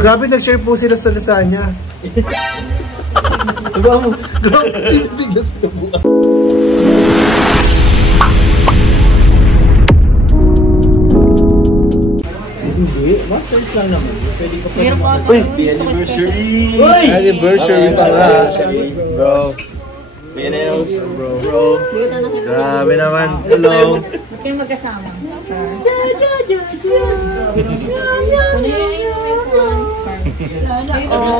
Grabe, nag-share po sila sa lasagna. Sabaw mo. Grabe, sinibiglas na buka. Hindi, massage lang naman. Pwede ko pa naman. Uy! Anniversary! Anniversary pala. Bro. PNLs. Bro. Grabe naman. Hello. Ba't kayo magkasama?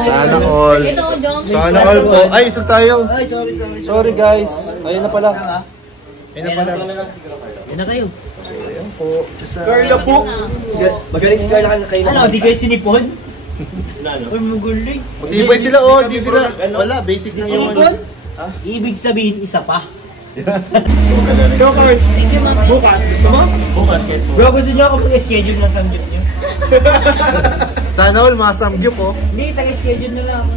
Sana all. Sana all po. Ay, isog tayo. Sorry guys. Ayun na pala. Ayun na pala. Yan na kayo. Carla po! Magaling si Carla kayo. Ano, di kayo sinipon? Uy, magaling. Matibay sila oh. Hindi sila. Wala, basic na yung Sinipon? Ibig sabihin, isa pa. Jokers! Bukas, gusto mo? Bukas kayo po. Bro, gusto nyo ako mag-schedule ng samgyup nyo? Sana all, mga samgyup oh. Hindi, tag-schedule na lang ako.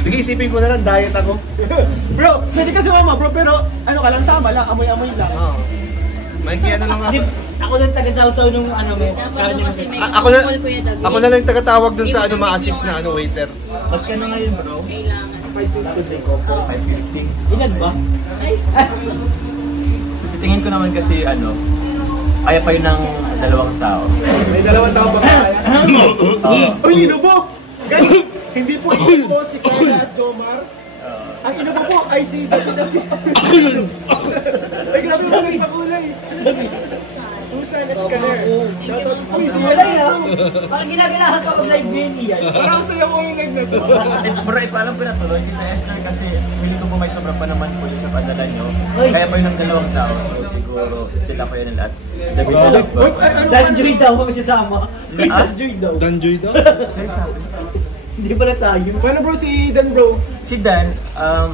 Sige, isipin ko na lang, diet ako. Bro, pwede ka sumama bro, pero ano ka lang, sama lang, amoy-amoy lang. May kaya na lang ako. Ako lang taga-sausaw nung ano mo. Ako na lang yung tagatawag dun sa ano, ma-assist na ano, waiter. Ba't ka na ngayon bro? 5:50. Ilan ba? Kasi tingin ko naman kasi ano, kaya pa yun ng dalawang tao. May dalawang tao ba kaya? Uy, inubo! Guys, hindi po inubo si Carla at Jomar. Ang inubo po ay si David at si... Ay, grabe mo na kulay. Susan Escaner. Uy, si Malay ha? Parang ginagalahan pa pag live game yan. Parang saya mo yung live na to. Bro, ipaalam ko na tuloy. Kita Esther kasi feeling ko po may sobra pa naman po siya sa padala nyo. Kaya pa yun ng dalawang tao. So siguro sila pa yun ang lahat. David na lang po. Danjoy daw kami sasama. Danjoy daw. Danjoy daw? Hindi pala tayo. Paano bro si Dan bro? Si Dan,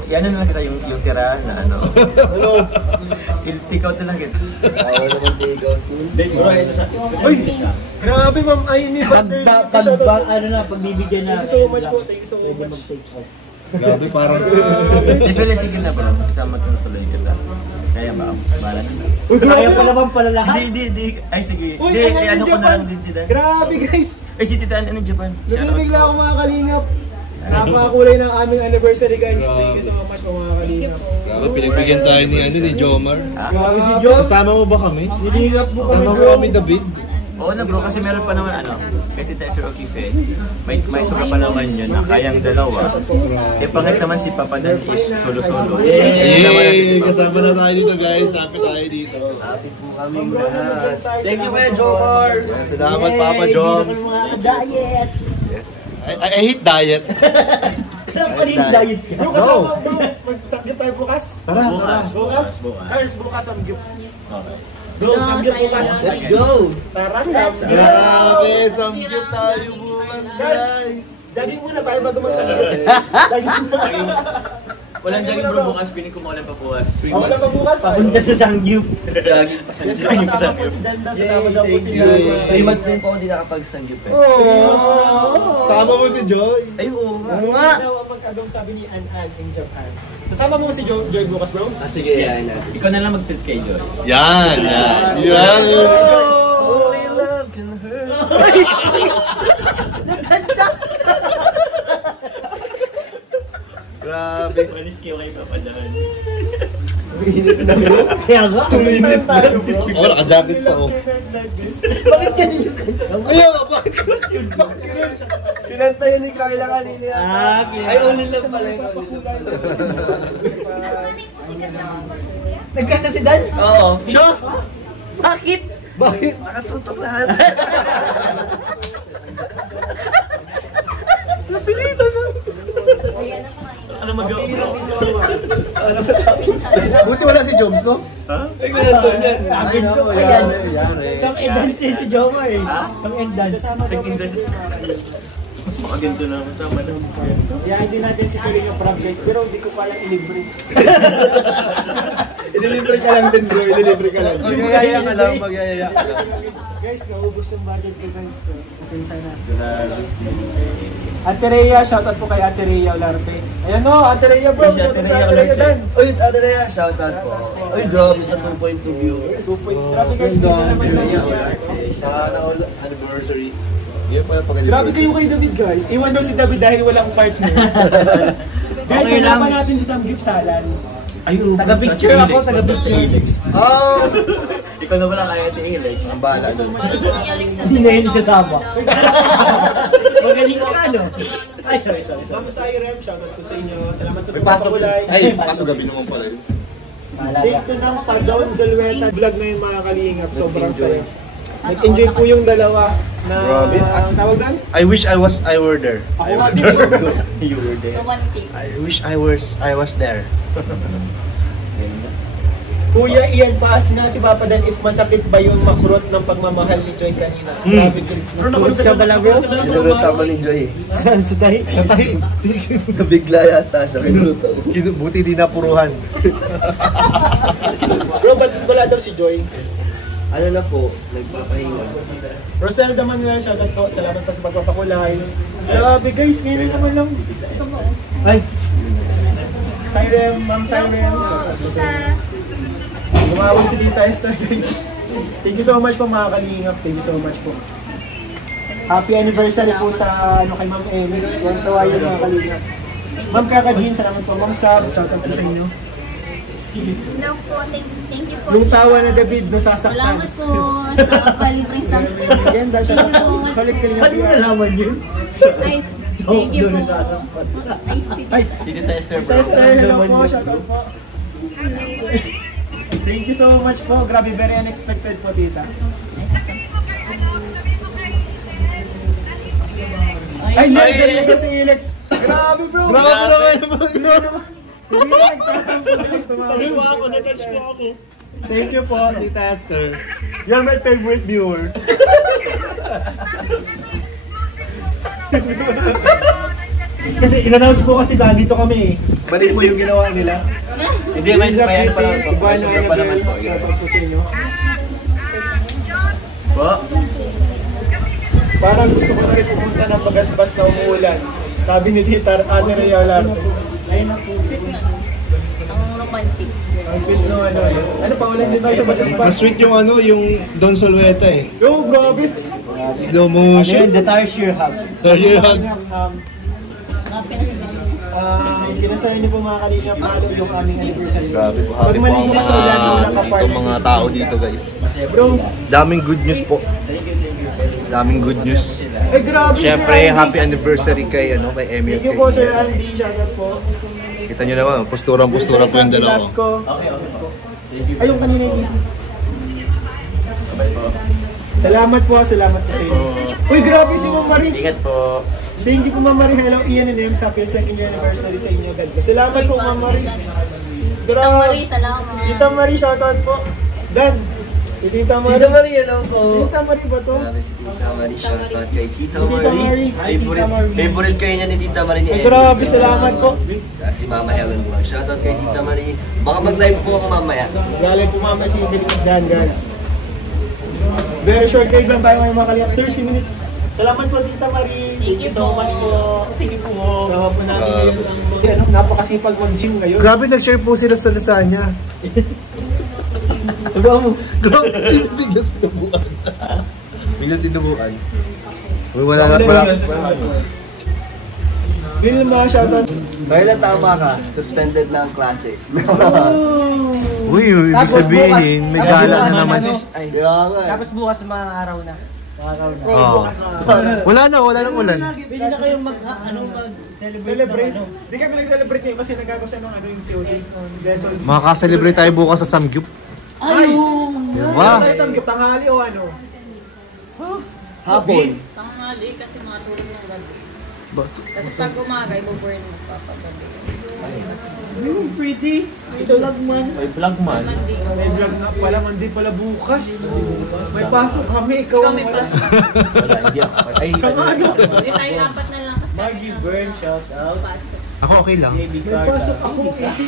yan na lang kita yung tira na ano. Take out na lang kita. Bawal naman take out. Bro, isa sa... Uy! Grabe ma'am, ay may butter. Ano na, pagbibigyan na. Thank you so much po, thank you so Pwede much. mag-take out. Grabe, parang... Definitely sige na bro, kasama ko na tuloy kita. Kaya ba? Bahala na. Uy, Kaya pa naman pala lahat. Hindi. Ay sige. Uy, Hindi, ano ano ko na Japan? lang din si Dan. Grabe guys! Ay si Tita Ann, Japan. Nabibigla ako mga kalingap. Napakakulay ng aming anniversary guys. Thank you so much mga kalingap. Grabe, pinagbigyan tayo ni Jomar. Grabe si John. Kasama mo ba kami? Nilingap mo kami Kasama mo bro. kami, David? Oo na bro, kasi meron pa naman ano, kay Tita Esther Okife, may sobra pa naman yun na kayang dalawa. Eh pangit naman si Papa Dan is solo-solo. Yay! Kasama na tayo dito guys. Happy tayo dito. Happy po kami lahat. Thank you Kuya Jomar. Salamat Papa Joms. Diet! Yes. I hate diet. Alam ko rin diet ka. Bro, kasama bro. Mag-sanggip tayo bukas. Tara, Bukas? Carls, bukas sanggip. Bro, sanggip bukas. Let's go! Tara, sanggip. Grabe, samgyup tayo bukas guys. Jogging muna tayo bago mag-sanggip. Jogging muna. Walang jogging bro bukas, piling ko mawalan pa bukas. 3 Wala months. pa bukas. Papunta sa Sangyup. Jogging pa sa Yes, jogging pa sa kasama po si Danda. Sasama daw po si you. Danda. 3 months din po ako di nakapag-sanggip eh. Sama mo si Joy. Ay oo. Oo nga. Daw ang magkadong sabi ni An in Japan. Kasama mo si Joy bukas bro? Sige, yan natin. Ikaw na lang mag-tilt kay Joy. Yan. Only love can hurt. Grabe. Malis kayo kay Papa Dan. Kaya nga, Umiinit tayo bro. Oh, naka-jacket pa oh. Like this. bakit ganyan yung kanya? Kaya, bakit ka? Kinanta yun ni Carla kanina. Ay, only love pala yung Nagkanta si Dan? Oo. Siya? Bakit? Bakit? Nakatutok lahat. Napilitan na. Ano magawa? Buti wala si Joms, no? Ha? Ay, nandun yan. Ay, Agad naku, ko pa yan. yari. Some endance si Jomar eh. Some endance. Mga ganito na. Tama na. Kaya hindi natin si Tuloy yung prank guys, pero hindi ko kayang ilibre. Ililibre ka lang din, bro. Ililibre ka lang. Magyayaya ka lang, magyayaya ka lang. Guys, naubos yung budget ko guys. So, pasensya na. Ate Rhea, shoutout po kay Ate Rhea Olarte. Ayan o, Ate Rhea bro, Si Ate shoutout sa Rhea Ate Rhea Olarte. Dan. Uy, ano na yan? Shoutout po. Uy, grabe sa 2.2 viewers. 2 point. Grabe guys, Ganda. hindi na naman tayo. Sana all anniversary. Yan pala pag Grabe kayo kay David, guys. Iwan daw si David dahil walang partner. Guys, Okay hanapan lang. natin si Samgyup Salan. Ayun. Taga-picture ako, taga-picture. Oh! Ikaw na wala kaya Ate Alex. Ang bahala doon. Hindi na yun isasama. Magaling ka, ano? Ay, sorry. Ma'am Cyrem, shoutout ko sa inyo. Salamat po sa May pasok. pagpakulay. Ay, kaso gabi naman pala yun. Take to ng Padon Zulueta. Vlog na yun mga kalingap. Sobrang saya. Nag-enjoy po yung dalawa na Grabe. tawag doon? I wish I were there. Ako nga din. You were there. I wish I was there. Kuya Ian, paas nga si Papa Dan if masakit ba yung makurot ng pagmamahal ni Joy kanina? Grabe ko. Kurot ka ba lang, bro? Kinurot ako ni Joy. Saan sa tayo? Natay. Nabigla yata siya. Kinurot ako. Buti di napuruhan. Bro, ba't wala daw si Joy? Ano na po, nagpapahinga. Roselda Manuel, shoutout ko. Salamat pa sa pagpapakulay. Grabe guys, ngayon naman lang. Ay, Cyrem, Ma'am Cyrem. Gumawin si Tita Esther guys. Thank you so much po mga kalingap. Thank you so much po. Happy anniversary po sa kay Ma'am Amy. Tuwan-tuwa yun mga kalingap. Ma'am Kaka Jean, salamat po. Ma'am Sab, shoutout po sa inyo. Hello po, thank you po. Yung tawa na David, nasasaktan. Salamat po sa palibreng something. Ganda siya. Solid ka paano mo nalaman yun? Nice. Thank you po. Nice to Ay, Tita Esther, Tita bro. Esther, hello po. Shoutout po. Thank you so much po. Grabe, very unexpected po, tita. Ay, nagdaling ko si Ilex. Grabe, bro. Grabe naman naman. Hindi na nagtatampo, Ilex. Touch mo ako, na-touch mo ako. Thank you po, Tita Esther. You're my favorite viewer. Kasi in-announce po kasi dito kami. Balik po yung ginawa nila. Hindi, may sabayan pa naman po. Iba May na sobra pa naman po. shoutout po sa inyo. Po? Parang gusto ko na rin pumunta ng Bagasbas na umuulan. Sabi ni Tita Ate Rhea Olarte. Ayun na po. Ang romantic. Ang sweet no, ano. Ano pa, ulan din tayo sa Bagasbas? Na-sweet yung yung Don Solweta eh. Yo, grabe. Slow Ano yun? motion. The tire shear hub. Tire hug. Happy na si Benny. Kinasaya niyo po mga kanina palo yung aming anniversary. Grabe po, Pag happy po maligo ako ka sa ulan, dito nakapartner mga si tao Tita. dito guys. Bro, Daming good news po. Daming good news. ay grabe Siyempre, Sir Andy. happy anniversary kay kay Emmy at Thank you kay po Sir Eden. Andy, shoutout po. Kita nyo naman, posturang-postura po yung dalawa. Velasco. Ay, yung kanina yung isa. Salamat po sa inyo. Uy, grabe si Ma'am Marie. Ingat po. Thank you po Ma'am Marie. Hello, Ian and Em. Happy second year anniversary sa inyo. God bless. Salamat po Ma'am Marie. Tita Marie, salamat. Tita Marie, shoutout po. Dan, Tita Marie. Tita Marie, hello po. Tita Marie ba to? Grabe si Tita Marie, shoutout kay Tita Tita Marie. Marie. Ay, Tita Marie. Favorite kayo niya ni Tita Marie ni Ay, Eddie. grabe, salamat po. Si Mama Helen po. Shoutout kay Tita Marie. Baka mag-live po ako mamaya. Galing po mama si Dan, guys. Very short live lang tayo ngayon mga kaliyap. 30 minutes. Salamat po Tita Marie. Thank you so much po. Thank you po. Sama po natin ngayon ang napakasipag mag-gym ngayon. Grabe, nag-share po sila sa lasagna. Sabaw mo. Grabe, biglang sinubuan. Biglang sinubuan. Uy, wala na pala. Vilma, shoutout. Carla, tama ka. Suspended na ang klase. Uy, ibig sabihin, may gala na naman. Kaya nga eh. Tapos bukas mga araw na. Oo. Wala na ulan. Pwede na kayong mag-celebrate. Celebrate. Di kami nag-celebrate ngayon kasi nagkakaroon siya ng yung COD. Lesson. Makaka-celebrate tayo bukas sa Samgyup. Ay! Diba? Ay! Samgyup, tanghali o ano? Hapon. Tanghali kasi matulog ng gabi. Kasi pag umaga, ibo-burn mo papagabi. Pretty. May vlog man. May vlog man. Monday. May vlog na pala, mandi pala bukas. May pasok kami, ikaw ang Kami pa. Wala, hindi ako. Ay, Sa ano? Hindi tayo apat na lang. Kasi Maggie Burn, shout out. Ako okay lang. May pasok ako kasi.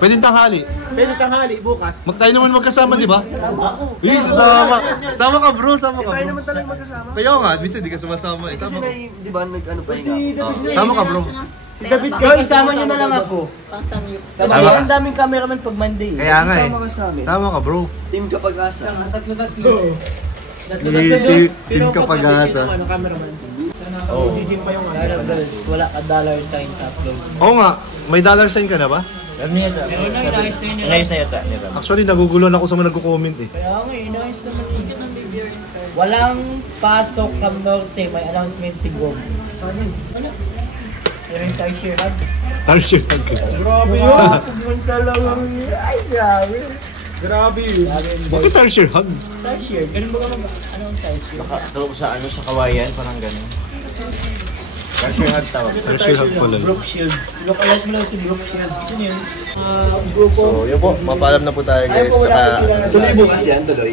Pwedeng tanghali. Pwede tanghali, bukas. Tayo naman magkasama, di ba? Uy, sasama. Sama ka bro, sama ka Tayo bro. naman talagang magkasama. Kaya nga, minsan di ka sumasama eh. Kasi Sama ka. di ba, nag-ano pa Si yun David Sama ka bro. Si David Ikaw, isama nyo na lang ako. Pang samyup. Kasi Sama ka. ang daming cameraman pag Monday. Kaya nga eh. Sama ka sa amin. Sama ka bro. Team Kapag-asa. Oo. Team Kapag-asa. Ano, cameraman? Oo. Wala ka dollar sign sa upload. Oo nga, may dollar sign ka na ba? Inayos na yata. Actually, nagugulo na ako sa mga nagko-comment eh. Kaya nga, inayos naman. Walang pasok from Norte. May announcement si Gog. Wala. Pero yung share hug. Grabe yun. Ay, grabe. Grabe yun. Bakit share hug? Share. Ganun ba ka anong share? Nakatulog sa sa kawayan, parang gano'n. Share hug tawag. Share hug pala. Brooke Shields. Look-alike mo lang si Brooke Shields. Yun yun. So, yun po, mapaalam na po tayo guys. Saka, Tuloy bukas yan, tuloy.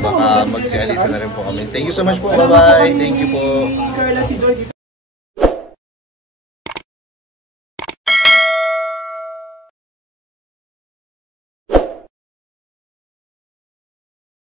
baka magsialisa na rin po kami. Thank you so much po. Bye-bye. Thank you po. Carla si Joy dito.